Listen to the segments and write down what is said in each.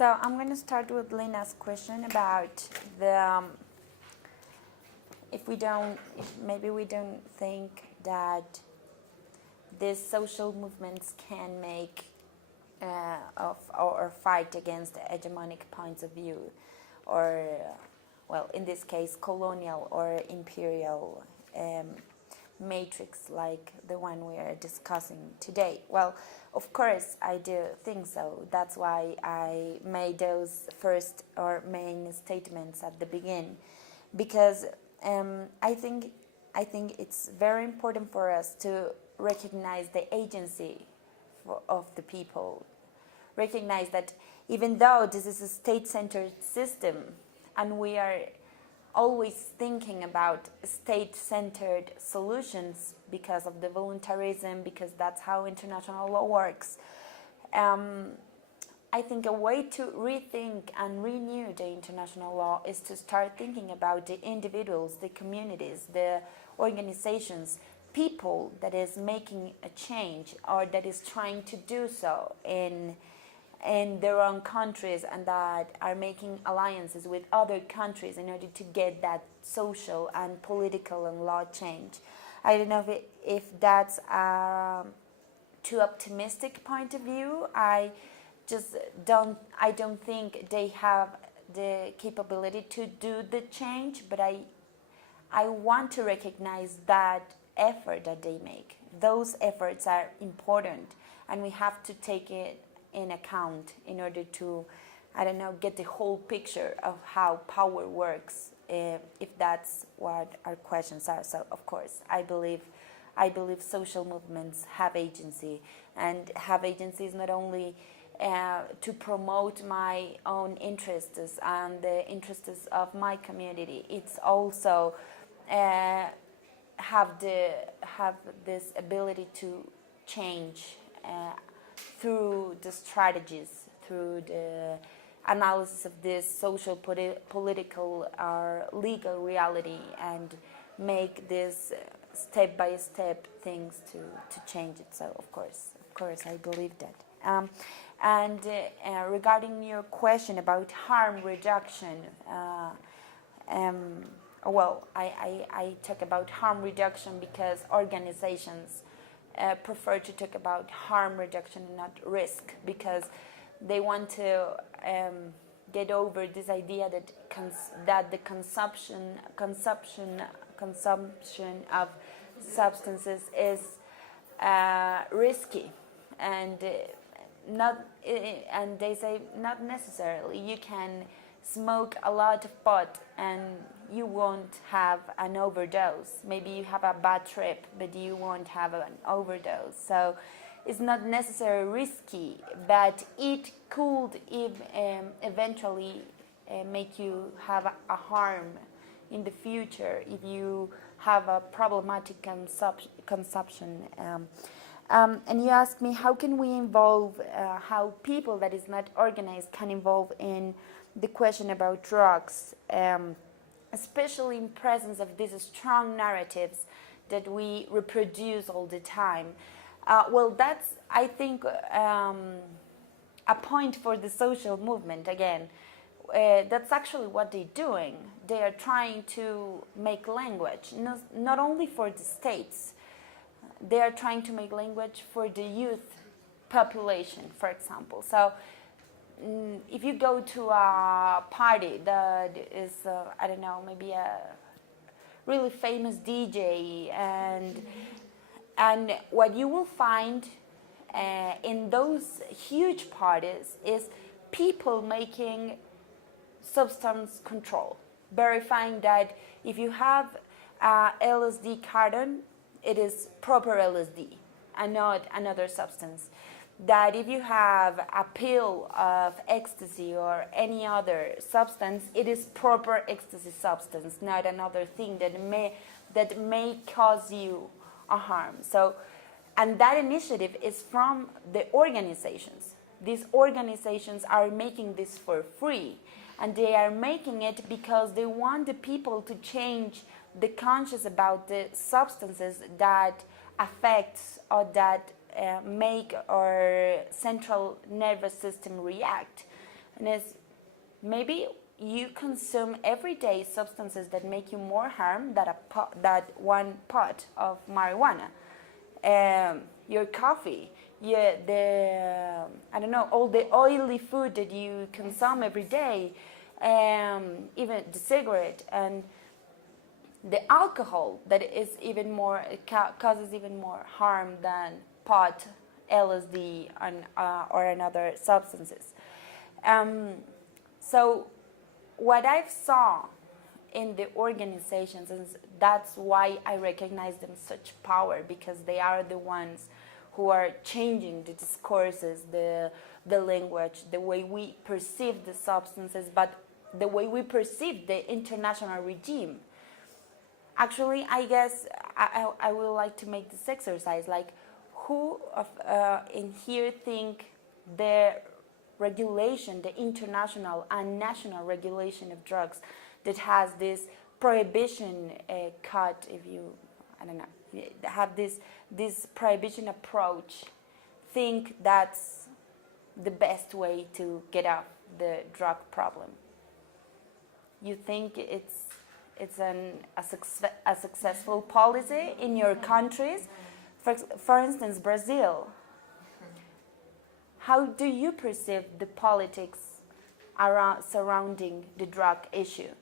So I'm going to start with Lina's question about the if maybe we don't think that these social movements can make or fight against hegemonic points of view, or well, in this case, colonial or imperial matrix like the one we are discussing today. Well, of course I do think so. That's why I made those first or main statements at the beginning, because I think it's very important for us to recognize the agency of the people, recognize that even though this is a state-centered system and we are always thinking about state-centered solutions because of the voluntarism, because that's how international law works, I think a way to rethink and renew the international law is to start thinking about the individuals, the communities, the organizations, people that is making a change or that is trying to do so in their own countries and that are making alliances with other countries in order to get that social and political and law change. I don't know if that's a too optimistic point of view. I don't think they have the capability to do the change, but I want to recognize that effort that they make. Those efforts are important and we have to take it in account in order to, I don't know, get the whole picture of how power works, if that's what our questions are. So of course I believe social movements have agency, and have agency is not only to promote my own interests and the interests of my community, it's also have this ability to change through the strategies, through the analysis of this social, political, or legal reality, and make this step-by-step things to change it. So of course I believe that. Regarding your question about harm reduction, well, I talk about harm reduction because organizations prefer to talk about harm reduction and not risk, because they want to get over this idea that the consumption of substances is risky, and they say not necessarily. You can smoke a lot of pot and you won't have an overdose. Maybe you have a bad trip, but you won't have an overdose. So it's not necessarily risky, but it could eventually make you have a harm in the future if you have a problematic consumption. And you asked me, how can we involve, how people that is not organized can involve in the question about drugs, especially in presence of these strong narratives that we reproduce all the time. Well, that's, I think, a point for the social movement. Again, that's actually what they're doing. They are trying to make language, not only for the states. They are trying to make language for the youth population, for example. So if you go to a party that is, I don't know, maybe a really famous DJ, and what you will find in those huge parties is people making substance control, verifying that if you have a LSD carton, it is proper LSD and not another substance. That if you have a pill of ecstasy or any other substance, it is proper ecstasy substance, not another thing that may cause you a harm. So, and that initiative is from the organizations. These organizations are making this for free, and they are making it because they want the people to change the conscious about the substances that affect or that make our central nervous system react. and it's maybe you consume everyday substances that make you more harm than that one pot of marijuana. Your coffee, I don't know, all the oily food that you consume every day, even the cigarette and the alcohol that is even more causes even more harm than pot, LSD, or another substances. So what I've saw in the organizations, and that's why I recognize them such power, because they are the ones who are changing the discourses, the language, the way we perceive the substances, but the way we perceive the international regime. Actually, I guess I would like to make this exercise, like who in here think the regulation, the international and national regulation of drugs that has this prohibition cut, if you, I don't know, have this prohibition approach, think that's the best way to get off the drug problem? You think it's a successful policy in your countries? For instance, Brazil. How do you perceive the politics surrounding the drug issue?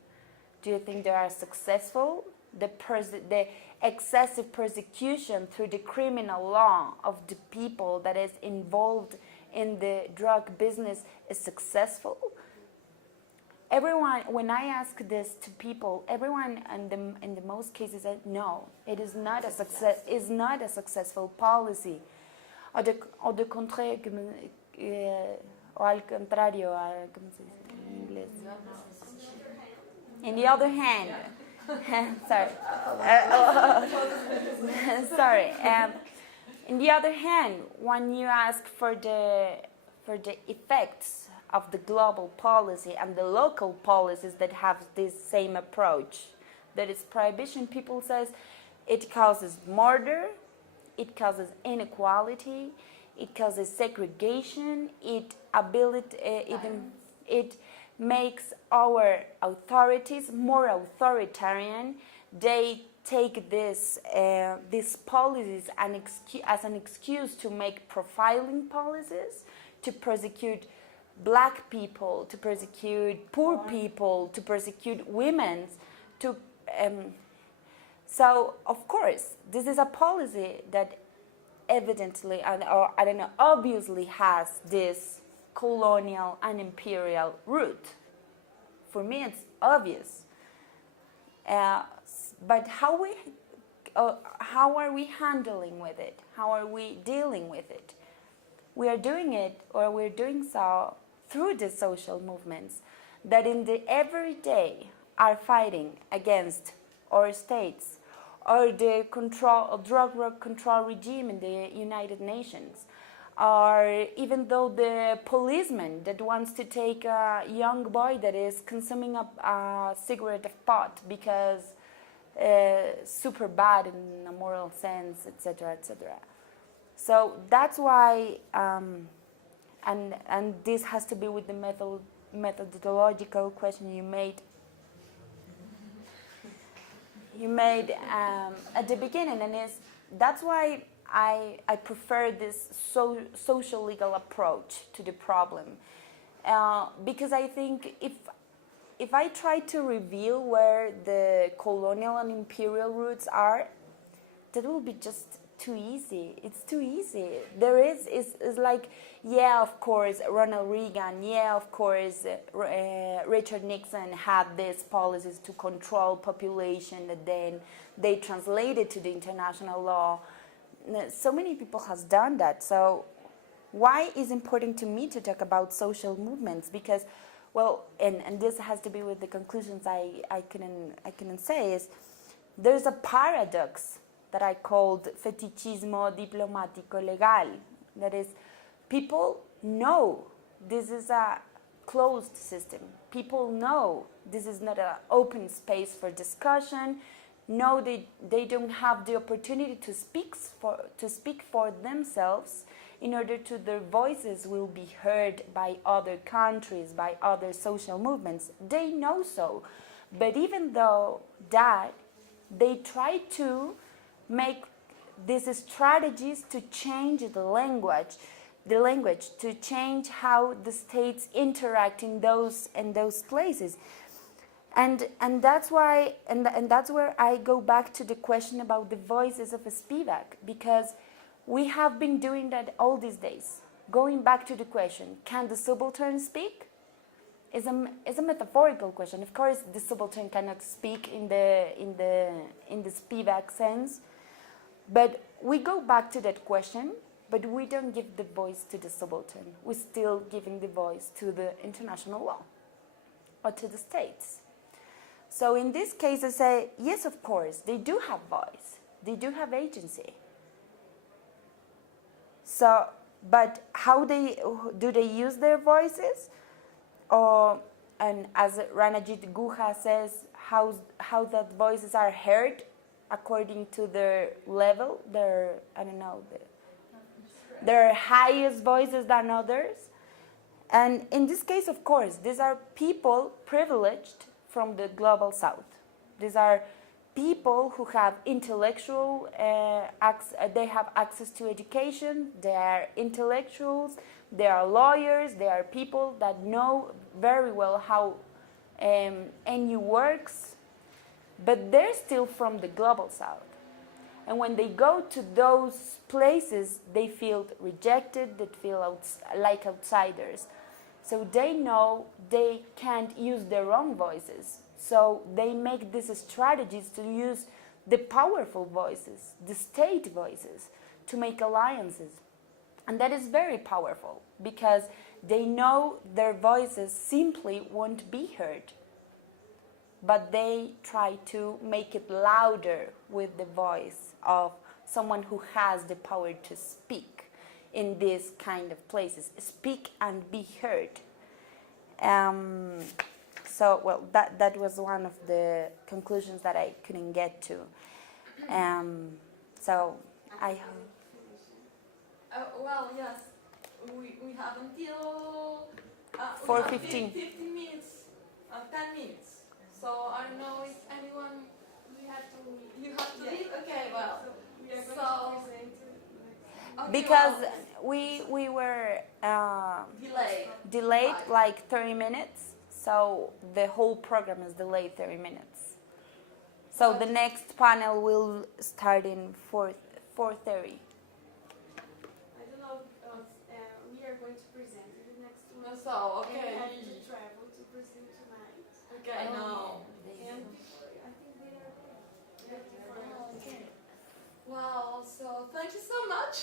Do you think they are successful? The excessive persecution through the criminal law of the people that is involved in the drug business is successful? Everyone, when I ask this to people, everyone in the most cases said no, it is not a success. Is not a successful policy. Au contraire, o al contrario, ¿cómo se dice en inglés? In the other hand, sorry, sorry. In the other hand, when you ask for the effects of the global policy and the local policies that have this same approach, that is prohibition, people says it causes murder, it causes inequality, it causes segregation, it makes our authorities more authoritarian. They take these policies as an excuse to make profiling policies, to persecute black people, to persecute poor people, to persecute women. So, of course, this is a policy that evidently, or I don't know, obviously has this colonial and imperial root. For me, it's obvious. But how are we handling with it? How are we dealing with it? We are doing it, or we're doing so through the social movements that in the everyday are fighting against our states or the drug control regime in the United Nations, or even though the policeman that wants to take a young boy that is consuming a cigarette of pot because super bad in a moral sense, etc., etc. So that's why, and this has to be with the methodological question you made. At the beginning, and that's why I prefer this social legal approach to the problem, because I think if I try to reveal where the colonial and imperial roots are, that will be just too easy. It's too easy. It's like, yeah, of course, Ronald Reagan, yeah, of course, Richard Nixon had these policies to control population that then they translated to the international law. So many people has done that. So why is it important to me to talk about social movements? Because, well, and this has to be with the conclusions I couldn't say, is there's a paradox that I called fetichismo diplomático legal. That is, people know this is a closed system. People know this is not an open space for discussion. No, they don't have the opportunity to speak for themselves in order to their voices will be heard by other countries, by other social movements. They know so. But even though that, they try to make these strategies to change the language, to change how the states interact in those places. And that's why, and that's where I go back to the question about the voices of Spivak, because we have been doing that all these days. Going back to the question, can the subaltern speak? Is a metaphorical question. Of course, the subaltern cannot speak in the Spivak sense, but we go back to that question, but we don't give the voice to the subaltern. We're still giving the voice to the international law or to the states. So in this case, I say, yes, of course, they do have voice. They do have agency. So, but how do they use their voices? And as Ranajit Guha says, how that voices are heard according to their level, their, I don't know, their highest voices than others. And in this case, of course, these are people privileged from the global south. These are people who have intellectual, they have access to education, they are intellectuals, they are lawyers, they are people that know very well how NU works, but they're still from the global south. And when they go to those places, they feel rejected, they feel like outsiders. So they know they can't use their own voices. So they make these strategies to use the powerful voices, the state voices, to make alliances. And that is very powerful because they know their voices simply won't be heard. But they try to make it louder with the voice of someone who has the power to speak in these kind of places. Speak and be heard. So, well, that was one of the conclusions that I couldn't get to. So, I hope. Well, yes, we have until 4:15. 15 minutes, 10 minutes. So I don't know if anyone. You have to leave. Okay, well. So. Okay, Because well, we were delayed like 30 minutes, so the whole program is delayed 30 minutes. So the next panel will start in 4:30. I don't know if we are going to present in the next one. So, okay. And have to travel to present tonight. Okay, no. And I think they are ready for us. Okay. Well, so thank you so much.